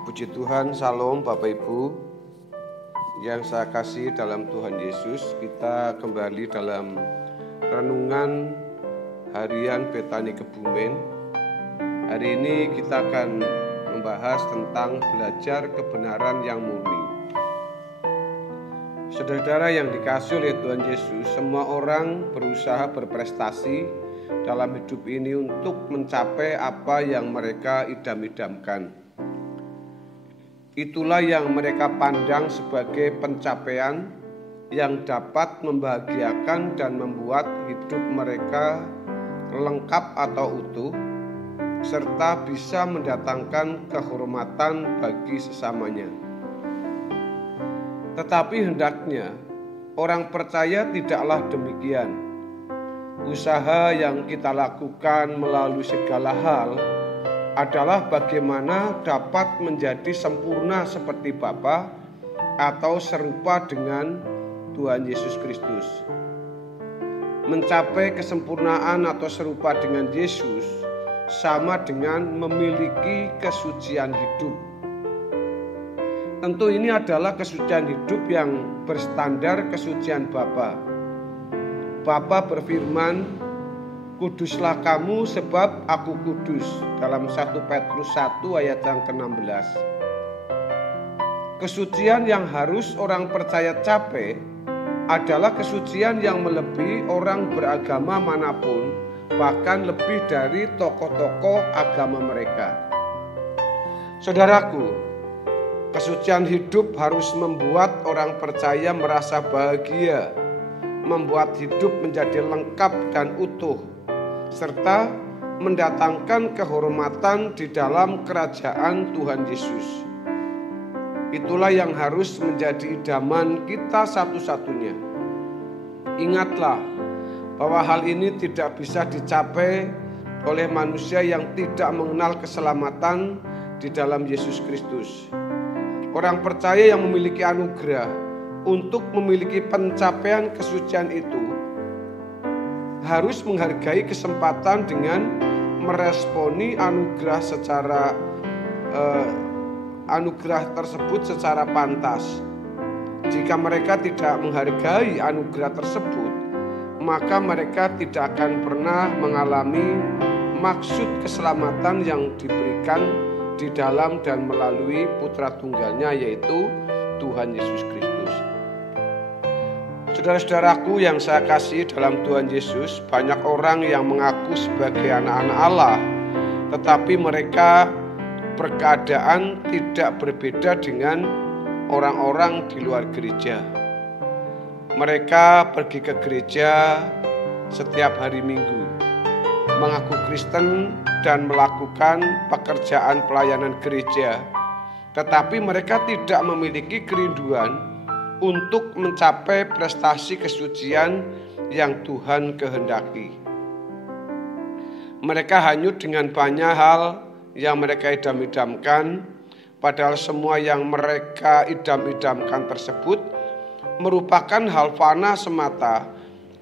Puji Tuhan, Salam Bapak Ibu yang saya kasih dalam Tuhan Yesus. Kita kembali dalam renungan harian Betani Kebumen. Hari ini kita akan membahas tentang belajar kebenaran yang murni. Saudara-saudara yang dikasihi oleh Tuhan Yesus, semua orang berusaha berprestasi dalam hidup ini untuk mencapai apa yang mereka idam-idamkan. Itulah yang mereka pandang sebagai pencapaian yang dapat membahagiakan dan membuat hidup mereka lengkap atau utuh, serta bisa mendatangkan kehormatan bagi sesamanya. Tetapi hendaknya orang percaya tidaklah demikian. Usaha yang kita lakukan melalui segala hal adalah bagaimana dapat menjadi sempurna seperti Bapa atau serupa dengan Tuhan Yesus Kristus. Mencapai kesempurnaan atau serupa dengan Yesus sama dengan memiliki kesucian hidup. Tentu ini adalah kesucian hidup yang berstandar kesucian Bapa. Bapa berfirman, "Kuduslah kamu sebab aku kudus," dalam 1 Petrus 1 ayat yang ke-16. Kesucian yang harus orang percaya capai adalah kesucian yang melebihi orang beragama manapun, bahkan lebih dari tokoh-tokoh agama mereka. Saudaraku, kesucian hidup harus membuat orang percaya merasa bahagia, membuat hidup menjadi lengkap dan utuh, serta mendatangkan kehormatan di dalam kerajaan Tuhan Yesus. Itulah yang harus menjadi idaman kita satu-satunya. Ingatlah bahwa hal ini tidak bisa dicapai oleh manusia yang tidak mengenal keselamatan di dalam Yesus Kristus. Orang percaya yang memiliki anugerah untuk memiliki pencapaian kesucian itu harus menghargai kesempatan dengan meresponi anugerah tersebut secara pantas. Jika mereka tidak menghargai anugerah tersebut, maka mereka tidak akan pernah mengalami maksud keselamatan yang diberikan di dalam dan melalui Putra Tunggalnya, yaitu Tuhan Yesus Kristus. Saudara-saudaraku yang saya kasih dalam Tuhan Yesus, banyak orang yang mengaku sebagai anak-anak Allah, tetapi mereka berkeadaan tidak berbeda dengan orang-orang di luar gereja. Mereka pergi ke gereja setiap hari Minggu, mengaku Kristen dan melakukan pekerjaan pelayanan gereja, tetapi mereka tidak memiliki kerinduan untuk mencapai prestasi kesucian yang Tuhan kehendaki. Mereka hanyut dengan banyak hal yang mereka idam-idamkan, padahal semua yang mereka idam-idamkan tersebut merupakan hal fana semata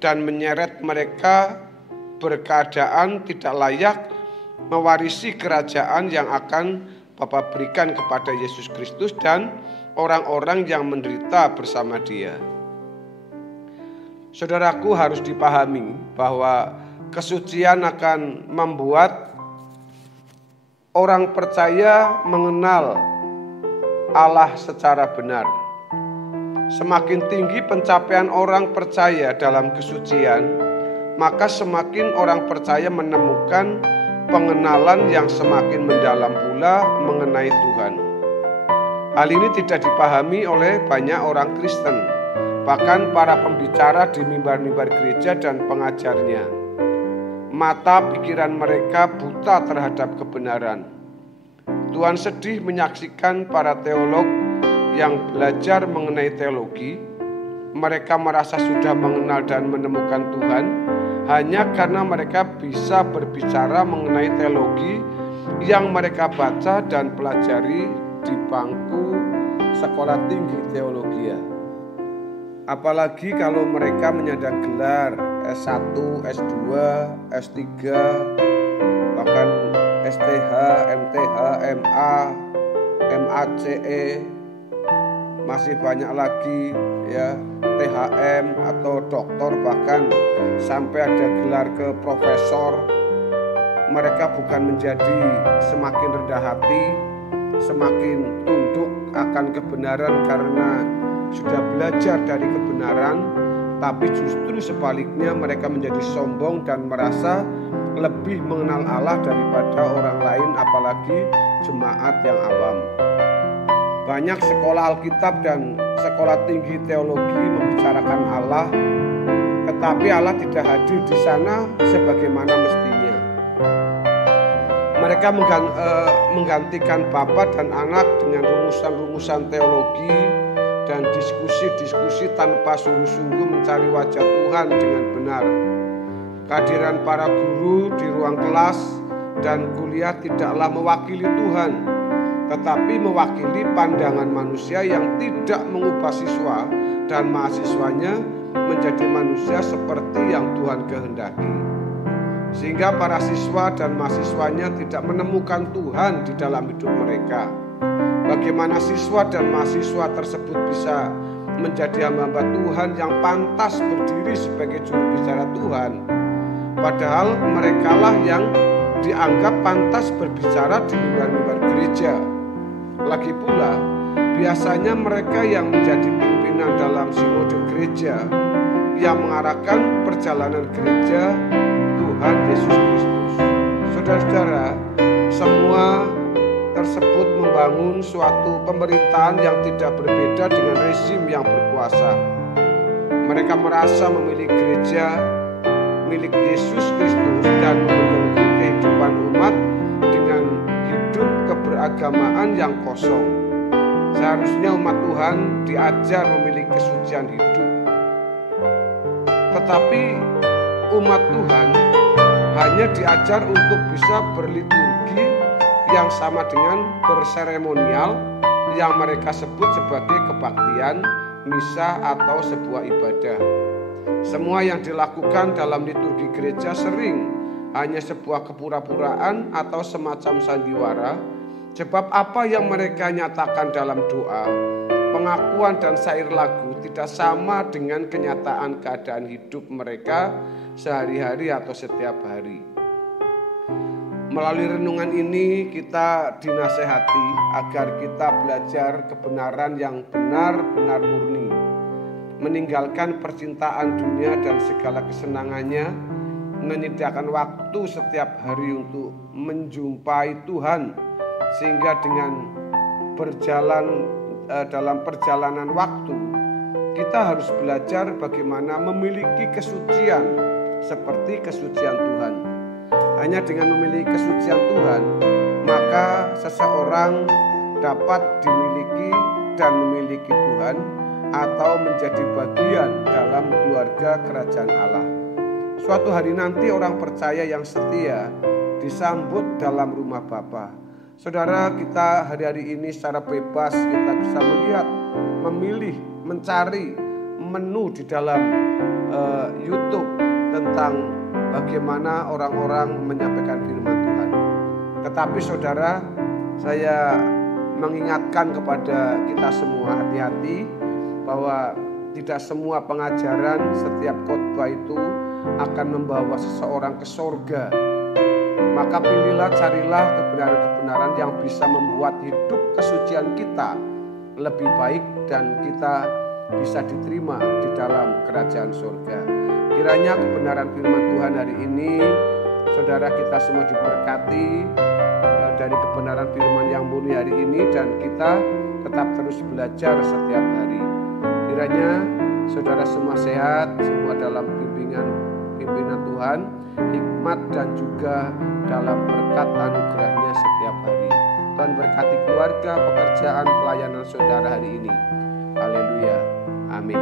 dan menyeret mereka berkeadaan tidak layak mewarisi kerajaan yang akan Bapa berikan kepada Yesus Kristus dan orang-orang yang menderita bersama Dia. Saudaraku, harus dipahami bahwa kesucian akan membuat orang percaya mengenal Allah secara benar. Semakin tinggi pencapaian orang percaya dalam kesucian, maka semakin orang percaya menemukan pengenalan yang semakin mendalam pula mengenai Tuhan. Hal ini tidak dipahami oleh banyak orang Kristen, bahkan para pembicara di mimbar-mimbar gereja dan pengajarnya. Mata pikiran mereka buta terhadap kebenaran. Tuhan sedih menyaksikan para teolog yang belajar mengenai teologi. Mereka merasa sudah mengenal dan menemukan Tuhan hanya karena mereka bisa berbicara mengenai teologi yang mereka baca dan pelajari di bangku sekolah tinggi teologi. Apalagi kalau mereka menyandang gelar S1, S2, S3, bahkan STH, MTH, MA, MACE, masih banyak lagi ya, THM atau doktor, bahkan sampai ada gelar ke profesor. Mereka bukan menjadi semakin rendah hati, semakin tunduk akan kebenaran karena sudah belajar dari kebenaran, tapi justru sebaliknya mereka menjadi sombong dan merasa lebih mengenal Allah daripada orang lain, apalagi jemaat yang awam. Banyak sekolah Alkitab dan sekolah tinggi teologi membicarakan Allah, tetapi Allah tidak hadir di sana sebagaimana mestinya. Mereka menggantikan Bapa dan Anak dengan rumusan-rumusan teologi dan diskusi-diskusi tanpa sungguh-sungguh mencari wajah Tuhan dengan benar. Kehadiran para guru di ruang kelas dan kuliah tidaklah mewakili Tuhan, tetapi mewakili pandangan manusia yang tidak mengubah siswa dan mahasiswanya menjadi manusia seperti yang Tuhan kehendaki. Sehingga para siswa dan mahasiswanya tidak menemukan Tuhan di dalam hidup mereka. Bagaimana siswa dan mahasiswa tersebut bisa menjadi hamba Tuhan yang pantas berdiri sebagai juru bicara Tuhan, padahal merekalah yang dianggap pantas berbicara di mimbar-mimbar gereja. Lagi pula, biasanya mereka yang menjadi pimpinan dalam sinode gereja yang mengarahkan perjalanan gereja Tuhan Yesus Kristus. Saudara-saudara, semua tersebut membangun suatu pemerintahan yang tidak berbeda dengan rezim yang berkuasa. Mereka merasa memilih gereja milik Yesus Kristus dan membelenggu kehidupan umat dengan hidup keberagamaan yang kosong. Seharusnya umat Tuhan diajar memilih kesucian hidup. Tetapi umat Tuhan hanya diajar untuk bisa berliturgi yang sama dengan berseremonial yang mereka sebut sebagai kebaktian, misa atau sebuah ibadah. Semua yang dilakukan dalam liturgi gereja sering hanya sebuah kepura-puraan atau semacam sandiwara, sebab apa yang mereka nyatakan dalam doa, pengakuan dan syair lagu tidak sama dengan kenyataan keadaan hidup mereka sehari-hari atau setiap hari. Melalui renungan ini kita dinasehati agar kita belajar kebenaran yang benar-benar murni, meninggalkan percintaan dunia dan segala kesenangannya, menyediakan waktu setiap hari untuk menjumpai Tuhan, sehingga dengan dalam perjalanan waktu kita harus belajar bagaimana memiliki kesucian seperti kesucian Tuhan. Hanya dengan memiliki kesucian Tuhan, maka seseorang dapat dimiliki dan memiliki Tuhan atau menjadi bagian dalam keluarga kerajaan Allah. Suatu hari nanti orang percaya yang setia disambut dalam rumah Bapa. Saudara, kita hari-hari ini secara bebas kita bisa melihat, memilih, mencari menu di dalam YouTube tentang bagaimana orang-orang menyampaikan firman Tuhan. Tetapi saudara, saya mengingatkan kepada kita semua, hati-hati bahwa tidak semua pengajaran setiap khotbah itu akan membawa seseorang ke sorga. Maka pilihlah, carilah kebenaran-kebenaran yang bisa membuat hidup kesucian kita lebih baik dan kita bisa diterima di dalam kerajaan surga. Kiranya kebenaran firman Tuhan hari ini, saudara kita semua diberkati dari kebenaran firman yang murni hari ini, dan kita tetap terus belajar setiap hari. Kiranya saudara semua sehat, semua dalam pimpinan Tuhan, hikmat dan juga dalam berkat anugerahnya setiap hari. Tuhan berkati keluarga, pekerjaan, pelayanan saudara hari ini. Haleluya. Amin.